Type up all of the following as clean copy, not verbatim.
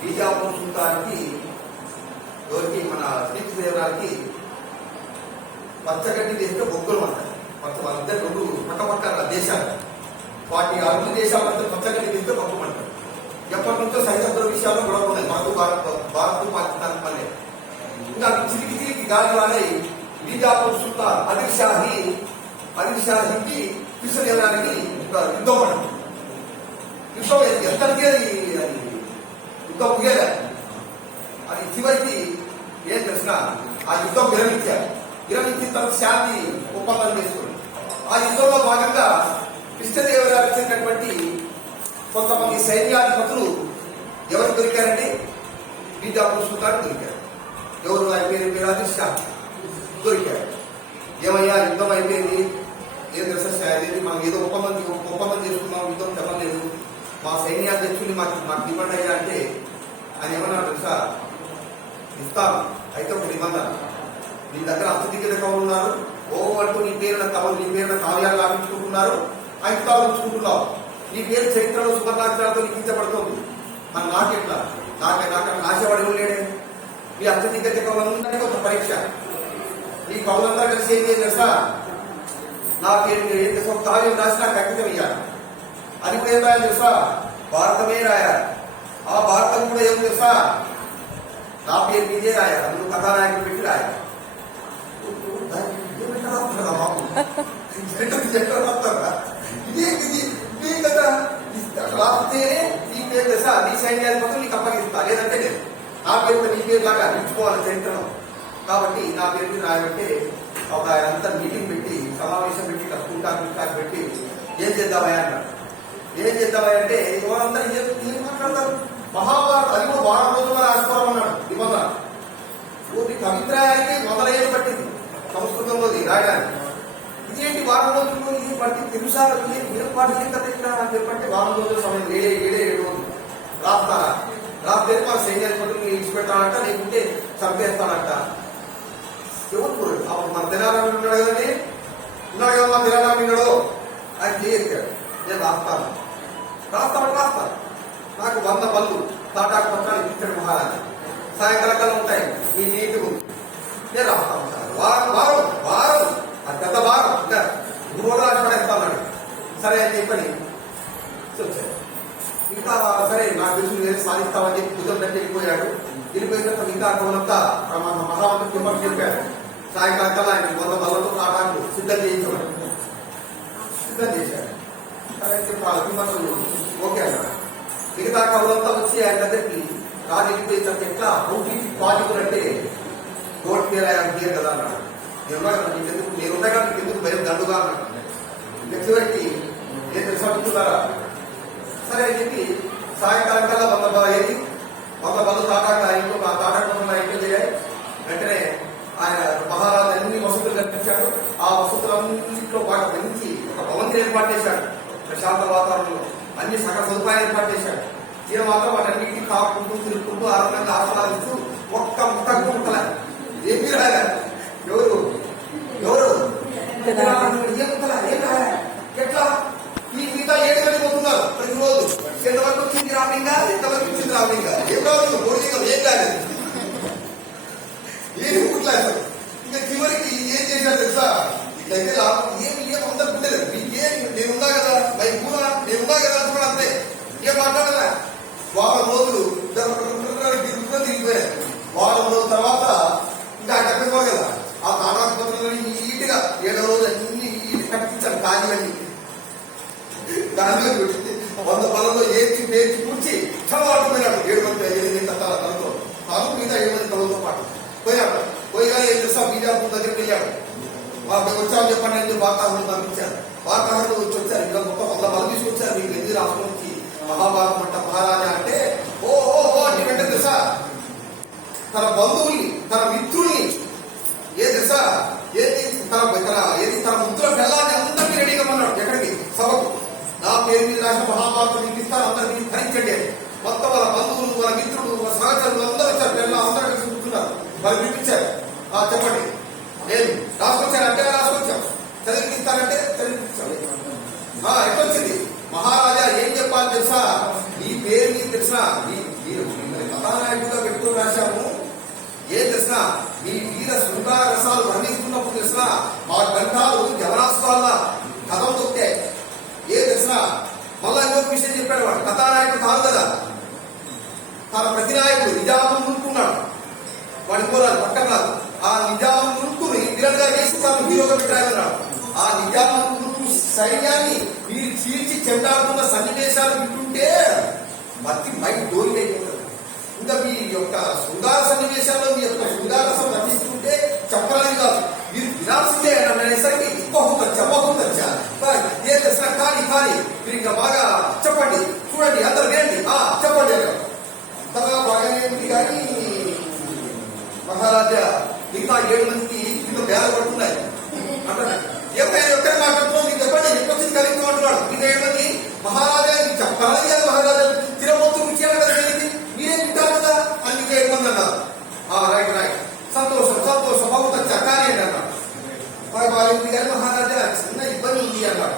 బీజాపూర్ సుల్తాన్కి ఎవరికి మన శ్రీకృష్ణదేవరాయకి పచ్చగడ్డి వేస్తే బొగ్గులు అంటారు. వాళ్ళిద్దరు రెండు పక్కపక్క దేశాలు, వాటి అన్ని దేశాలంతా పచ్చగడ్డి వేస్తే బొగ్గు అంటారు. ఎప్పటి నుంచో సరిహద్దుల విషయాల్లో గొడవ ఉన్నాయి మనకు భారత్ పాకిస్తాన్ మళ్ళీ. ఇంకా చిరికి చిరికి గాలి వాడై బీజాపూర్ సుల్తాన్ అదిల్ షాహీకి కృష్ణదేవరాయకి యుద్ధం పడింది. యుద్ధం ఎంతటికీ అది యుద్ధం ముగియలే. అది చివరికి ఏం తెలిసిన ఆ యుద్ధం విరమించిన తర్వాత శాంతి ఒప్పందం చేసుకుని ఆ యుద్ధంలో భాగంగా కృష్ణదేవరాయ వచ్చినటువంటి కొంతమంది సైన్యాధిపతులు ఎవరు దొరికారండి? బీజాపూర్ సుల్తాన్ దొరికారు. ఎవరు? ఆయన పేరు అదిల్ షా దొరికారు. ఏమయ్యా యుద్ధం అయిపోయింది, ఏం తెలుసా మనం ఏదో ఒప్పందం చేసుకున్నాం, యుద్ధం చెప్పలేదు, మా సైన్యాధ్యక్షుని మాకు డిమాండ్ అయ్యా అంటే ఆయన ఏమన్నా తెలుసా? ఇస్తాను, అయితే ఒక నిబంధన, నీ దగ్గర అస్థితిగత కవులు ఉన్నారు, అంటూ నీ పేరున కావ్యాలు లాభించుకుంటున్నారు, అంకితాలు ఉంచుకుంటున్నావు, నీ పేరు చరిత్రలో సువర్ణాక్షరాలతో లిఖించబడుతుంది. మన నాకెట్లా నాశపడి లేడే? మీ అస్థితిగత కవులందరికీ ఒక పరీక్ష. ఈ కవులందరూ కలిసి ఏం చేస్తా, నా పేరు ఏం చేస్తా, ఒక కావ్యం రాసి నాకు అంకితం ఇయ్యాలి. అది కూడా ఏం రాయాలి తెలుసా? భారతమే రాయాలి. ఆ భారతం కూడా ఏం తెలుసా? నా పేరు మీదే రాయాలి. అందులో కథానాయకుడు పెట్టి రాయాలి. ఇదే కదా రాస్తే ఈ పేరు తెలుసా, నీ సైన్యాధిపతులు నీకు అప్పగిస్తా, లేదంటే లేదు. నా పేరు నీ పేరు లాగా నిలుచుకోవాలి చరిత్రలో. కాబట్టి నా పేరు మీద రాయబట్టే ఒక అంతా మీటింగ్ పెట్టి సమావేశం పెట్టి స్కూల్ పెట్టి ఏం చేద్దామయ్యా అన్నాడు. ఏం చేద్దామయ్యా అంటే ఎవరందరూ ఏం మాట్లాడతారు? మహాభారత అది కూడా వారం రోజుల్లో రాసుకోవాలన్నాడు నిబంధన. కవిత్రయానికి మొదలయ్యేది పట్టింది సంస్కృతంలోది రాయడానికి. ఇదేంటి వారం రోజుల్లో ఇది పట్టి తెలుసా? మీరు పాటు ఏం కథ చెప్పంటే వారం రోజుల సమయం, 7 రోజులు రాస్తారా? రాస్తే మా సైన్యాధిపతులు ఇచ్చిపెట్టాలంట, లేకుంటే చంపేస్తానంట. ఎవరు అప్పుడు మన తెలంగాణ ఉన్నాడు కదండి, ఉన్నాడు కదా మా తెలంగాణ ఉన్నాడు, ఆయన చేయించాడు. నేను రాస్తాను నాకు 100 బళ్ళు తాటాకు పత్రాలు ఇప్పించాడు మహారాజు. సాయంకాలం ఉంటాయి, మీ నీటి ఉంది, నేను రాస్తాను సార్. వారం అది పెద్ద వారం, ఇంకా 3 రోజులు ఆశపడేస్తాను. సరే అని చెప్పని వచ్చాడు. ఇంకా సరే నాకు తెలుసు నేను సాధిస్తామని చెప్పి భుజం కట్టి వెళ్ళిపోయాడు. వెళ్ళిపోయిన తర్వాత మిగతా కవులంతా మహామంత్రి చెప్పాడు. సాయంకాలం ఆయన 100 బళ్ళతో తాటాకు సిద్ధం చేశాడు. సరే చెప్పాలి, ఓకే అన్నాడు. మిగతా కవులంతా వచ్చి ఆయన దగ్గరికి రాజు వెళ్ళిపోయిన ఎట్లా పాజిబుల్ అంటే కోర్టు పేరు కదా అన్నాడు. నేనుండగా నీకు ఎందుకు భయం దండుగా అన్నాడు. చివరికి నేను తెలుసుకుంటున్నారా? సరే అని చెప్పి సాయంకాలం కల్లా 100 బళ్ళు తాటాకు ఇంట్లో చేయాలి. వెంటనే ఆయన మహారాజు అన్ని వసతులు కల్పించాడు. ఆ వసతులన్నింటిలో పాటు మంచి ఒక భవంతిని ఏర్పాటు చేశాడు. ప్రశాంత వాతావరణంలో అన్ని సకల సదుపాయాలు ఏర్పాటు చేశాడు. ఈయన మాత్రం వాటన్నింటినీ కాకుంటూ తిరుగుకుంటూ ఆనందంగా ఆస్వాదిస్తూ ఒక్క ముట్టలే ఏమీ రాలే. ఎవరు ఎట్లా ఈ మిగతా 7 గంటలు పోతున్నారు ప్రతిరోజు. ఎంతవరకు వచ్చింది రావడంగా, ఎంతవరకు వచ్చింది రావడంగా, ఏం రావచ్చు బోర్డింగ్ ఏం కాలేదు, ఏమి పుట్టలేదు. ఇంకా చివరికి ఏం చేశారు తెలుసా? ఇట్లయితే ఏం అందరు పుట్టలేదు. మీకేం నేనున్నా కదా, నేనున్నా కదా అనుకున్నా, అంతే, ఏం మాట్లాడదా. వారం రోజులు తిరిగిపోయారు. వారం రోజుల తర్వాత ఇంకా చెప్పిపో కదా ఆ తాటాసుపత్రులని నీట్గా 7వ రోజు అన్ని కట్టించారు. కాజీలన్నీ దానిలో 100 బళ్ళలో పేర్చి కూర్చి చదవాటుపోయినాడు. 7 మంది తనతో తాను మిగతా 7 మంది తనతో పాటు పోయినాడు. పోయిగా ఏం చేస్తా బీజాపూర్ దగ్గరికి వెళ్ళాడు. వచ్చామని చెప్పండి అని వార్తాహరులు పంపించారు. వార్తాహరులు వచ్చారు. ఇంకా మొత్తం 100 బళ్ళు తీసుకొచ్చారు. మీకు ఎందుకు రాష్ట్రం నుంచి మహాభారతం అంట మహారాజా అంటే అంటే తెలుసా, తన బంధువుల్ని తన మిత్రుల్ని తెలుసా తన ముద్దుల పిల్లాన్ని అందరినీ రెడీగా ఉన్నాడు. ఎక్కడికి? సభకు. నా పేరు మీద రాసిన మహాభారతం మీకు ఇస్తారు, అందరికీ ధరించండి. మొత్తం వాళ్ళ బంధువులు, వాళ్ళ మిత్రులు, వాళ్ళ సహచరులు అందరూ వచ్చారు. పిల్లలు అందరూ కలిసి కూర్చున్నారు. వాళ్ళు పిలిపించారు. చెప్పండి, నేను రాసుకొచ్చాను అంటే రాసుకొచ్చాం, చదివిస్తానంటే చదివిస్తాను. ఎట్టొచ్చింది? మహారాజా ఏం చెప్పాలి తెలుసా? నీ పేరు మీకు తెలుసా? కథానాయకుడిగా పెట్టుకుని రాశాము. ఏం తెలిసిన మీ వీర శృంగార రసాలు వర్ణిస్తున్నప్పుడు తెలిసిన మా గంటాలు జవరాస్వాళ్ళ కథం తొక్కాయి. ఏం తెలిసిన మళ్ళా ఇంకొక విషయం చెప్పాడు. వాడు కథానాయకుడు కాదు కదా, తన ప్రతినాయకుడు నిజాము ముందుకున్నాడు. వాడి కోరాడు పక్కన రాదు. ఆ నిజాము ముందుకుని విలన్ గా వేసి తను హీరోగా పెట్టాలన్నాడు. ఆ నిజాము ముందు సైన్యాన్ని మీరు చీల్చి చెండాడుతున్న సన్నివేశాలు వింటుంటే మట్టి మైండ్ డోరీ అయిపోతుంది. ఇంకా మీ యొక్క శృంగార సన్నివేశాల్లో మీ యొక్క శృంగారసం వర్ణిస్తుంటే చెప్పాలని కాదు, మీరు వినాల్సిందే అనేసరికి చెప్పకుండా ఏం తెలిసినా కానీ మీరు ఇంకా బాగా చెప్పండి, చూడండి, అందరు వినండి, చెప్పండి అంతగా బాగానే ఉంది. కానీ మహారాజా మిగతా 7 మందికి ఇంట్లో బేల పడుతున్నాయి అంటారు. ఎక్కడ మాట్లాడుతున్నావు మీకు చెప్పండి, ఎప్పుడు కలిగి అంటున్నాడు. ఇంకా 7 మంది మహారాజా చెప్పాలని కాదు, మహారాజా తిరగొత్తు ముఖ్యాలు కదా మీరే వింటారు కదా అని ఇంకా 7 మంది అన్నారు. రైట్ సంతోషం బాగుంది కానీ అని అన్నాడు. బాగుంది కానీ మహారాజా చిన్న ఇబ్బంది ఉంది అన్నాడు.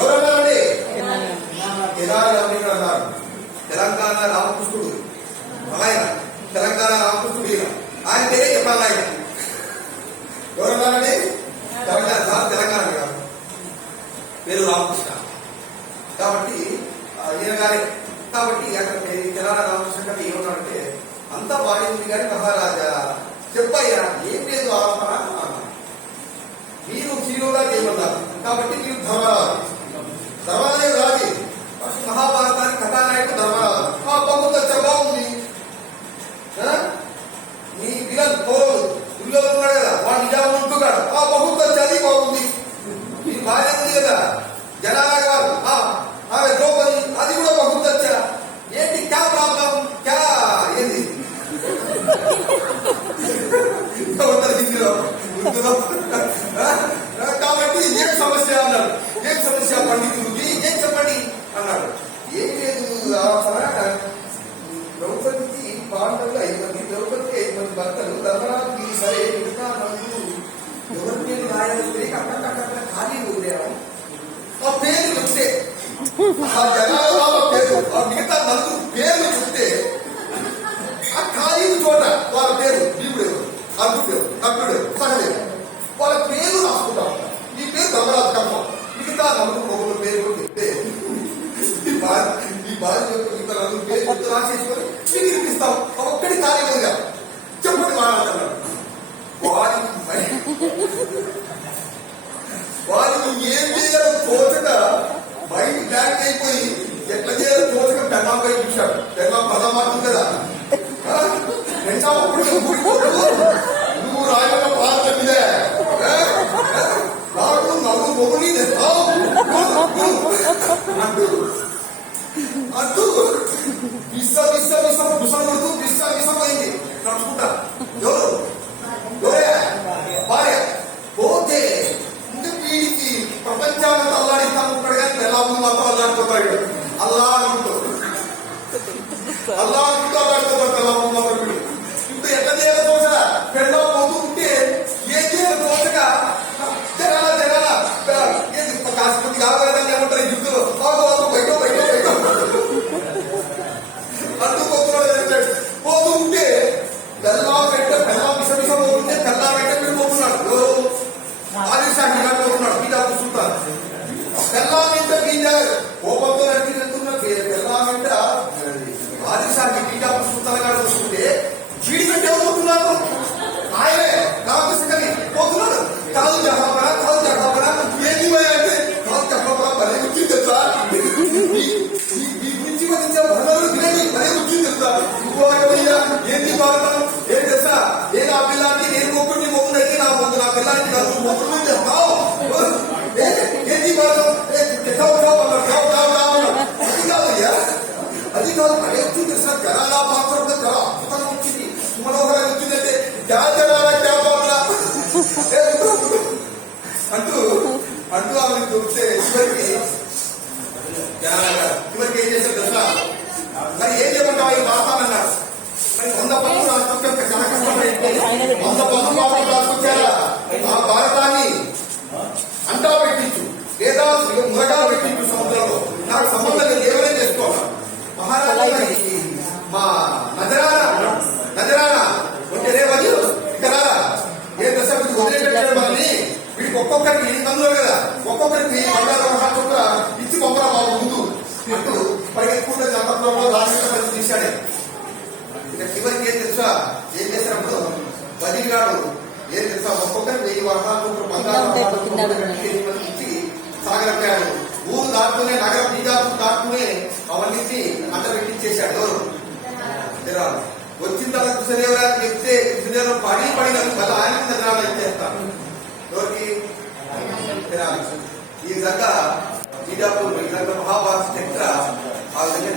ఎవరన్నారండి? అన్నారు. తెలంగాణ రామకృష్ణుడు ఆయన, తెలంగాణ రామకృష్ణుడు ఈయన, ఆయన పేరే చెప్పాలి. ఆయన ఎవరన్నారండి? తెలంగాణ కాదు, పేరు రామకృష్ణ. కాబట్టి ఈయన గారి కాబట్టి అక్కడ తెలంగాణ రామకృష్ణ గారు ఏమన్నారంటే, అంతా బాగా ఉంది కానీ మహారాజా చెప్పయ్యా ఏం లేదు ఆరోపణ, మీరు హీరోగా చేయమన్నారు కాబట్టి మీరు ధర్మరాజు రాజు మహాభారతానికి కథానాయకుడు ధర్మరాజు. బహుత బాగుంది. నీ విలన్ ఊళ్ళో ఉన్నాడు కదా, వాడు నిజాము ఉంటున్నాడు. బహుత చదివి బాగుంది. మీ భార్య ఉంది కదా జనాలా గారు, ఆమె ద్రౌపది, అది కూడా బహుత. ఏంటి క్యా ప్రాబ్లం, క్యా ఏంది కాబట్టి ఏం సమస్య అన్నాడు. ఏం సమస్య పండితుడికి ఏం చెప్పండి అన్నాడు. ఏం లేదు ద్రౌపదికి పాండవులు 5 మంది, ద్రౌపదికి 5 మంది భర్తలు, ధర్మరాజుకి సరే మిగతా నలుగురు ఎవరి పేరు రాయాలి అక్కడ ఖాళీ వదిలేము. ఆ పేరు చెప్తే ఆ జనాల పేరు, ఆ మిగతా నలుగురు పేర్లు చెప్తే ఆ ఖాళీ చోట వాళ్ళ పేరు భీముడు, అర్జునుడు, కర్ణుడు, సహదేవుడు వాళ్ళ పేరు రాసుకుంటాం. ఈ పేరు ధర్మరాజు కర్మ. మిగతా నలుగురు మొగుల పేరు కూడా చెప్తే ఈ భార్య యొక్క మిగతా నలుగురు పేరు రాసేసుకొని మీకు ఇప్పిస్తాం. ఒక్కడి ఖాళీగా చెప్పండి మాట్లాడుతున్నాడు. వారికి ఏం చేయాలో తోచక మైండ్ బ్లాక్ అయిపోయి ఎట్లా చేయాలో తోచక పెన్నాపై చూశాడు. పెన్నా పదం మాట్లాడు కదా, నువ్వు రాయన్న పాత్ర మీదే నాకు నలుగు మొగుని అంటూ విసం కొడుతూ విసమైంది నడుచుకుంటా. భార్య పోతే ఇంకా వీడికి ప్రపంచాన్ని అల్లాడిస్తాను కానీ ఎలా ఉంది మాత్రం అల్లాడిపోతాడు. అల్లా అనుకుంటాడు అల్లాడిపోతాడు ఎలా ఉంది మాత్రం వీడు. ఇప్పుడు ఎట్లా చేయాలో తోచగా పెళ్ళ పోతూ ఉంటే ఏం చేయాలో తోచగా జనాల కాసిపతి కావాలని ఏమంటారు యుద్ధంలో బయట అంటూ పోతూ ఉంటే బెల్లా విషం పోతుంటే బెల్లా పెట్ట పోతున్నాడు. ఆదిశాఖి పోతున్నాడు, బీజా కూర్చుంటారు. బెల్లా వెంట బీజా కోపంతో నడిపిస్తున్న బెల్లా వెంట ఆదిశాఖి బీజా కూర్చుంటారు. చూస్తుంటే వీడి వెంట పోతున్నారు. ఆయనే రామకృష్ణని పోతున్నాడు. కాదు జహాపరా ఏంటి అంటే కాదు చెప్పరా భలే వచ్చింది తెలుసా, మీ గురించి భరణలు వినండి భలే వచ్చింది తెలుసా. నువ్వయ్యా ఏంటి భారతం ఏం తెలుసా, నేను ఆ పిల్లానికి నేను మొక్కుని మొక్కునైతే నా పిల్లానికి కాదు మొక్కులు చెప్తావు. ఏంటి భారతం అది కాదయ్యా, అది కాదు భలే వచ్చింది తెలుసా. జనాలా పాత్ర చాలా అద్భుతంగా వచ్చింది, మనోహరంగా వచ్చిందంటే అంటూ ఆమె దొరికితే చివరికి ఏం చేశారు తెలుసా. మరి ఏం చెప్పంటావు ఈ మాట్లాడన్నారు. మరి 100 పనులు రాసుకొచ్చారు, చాలా కష్టపడి 100 పనులు రాసుకొచ్చారా. ఆ భారతాన్ని అంటా పెట్టించు లేదా మురగా పెట్టించు సముద్రంలో, నాకు సంబంధం లేదు, ఏమైనా చేసుకోవాలి. మహారాజా మా నజరానా ఉంటే రే వజీ ఇక్కడ ఏ దశ వదిలిపెట్టాడు మనల్ని. వీడికి ఒక్కొక్కరికి అందులో కదా ఒక్కొక్కరికి బంగారు ఇచ్చి పంపరా బాబు ముందు అంటూ పరిగెత్తుకుంటే జనపరంలో రాష్ట్ర తీశాడే. ఇక చివరికి ఏం తెలుసా ఏం చేసినప్పుడు వజీర్ గారు ఏం తెలుసా ఒక్కొక్కరికి 1000 వరహాలు బంగారు ఇచ్చి సాగలిపాడు. ఊరు దాటుకునే నగరం బీజాపూర్ దాటుకునే అవన్నీ అంటబెట్టించేశాడు. ఎవరు వచ్చిన తర్వాత కృష్ణదేవరాయలు చెప్తే కృష్ణదేవరావు పడినది మళ్ళీ ఆయన నగరాలు ఎత్తేస్తాను. ఎవరికి ఈ విధంగా బీజాపూర్ ఈ విధంగా మహాభారత చరిత్ర ఆ విధంగా